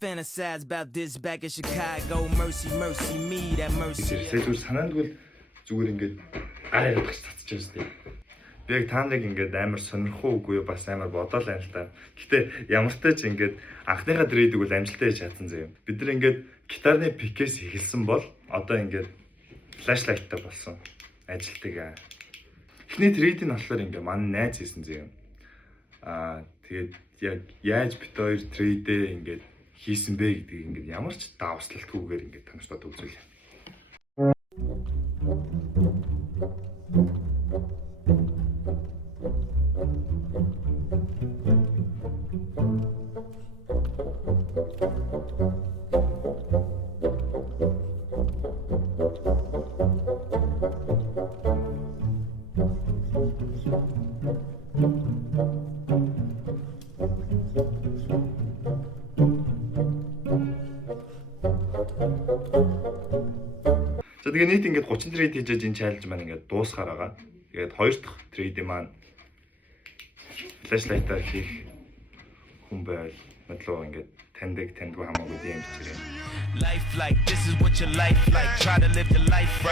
fantasize about this back in Chicago. Mercy, mercy me, that mercy. Зүгээр санаандгүй зүгээр ингээд гар ярих татчих юм зү. Би яг та нарыг ингээд амар сонирхоо үгүй бас амар бодоол байна л та. Гэтэ ямар ч тач ингээд анхныхаа дрейдийг бол амжилттай хийж чадсан заяа. Бид нар ингээд гитарны пикээс эхэлсэн бол одоо ингээд флашлайттай болсон ажилтдаг. Эхний трейдийн болохоор ингээд манай найз хийсэн заяа. Тэгээд яг яаж бит хоёр трейдээ ингээд хийсэн бэ гэдгийг ингээд ямар ч давслалтгүйгээр ингээд танилцуулаад үзүүлээ. За тэгээ нийт ингээд 30 трейд хийж энэ чаленж маань ингээд дуусгаар байгаа. Тэгээд хоёр дахь трейд маань флашлайтаар хийх хүн байл мэдлөө ингээд тандгүй хамаагүй юм бичээрэй. Life like this is what your life like. Try to live the life right.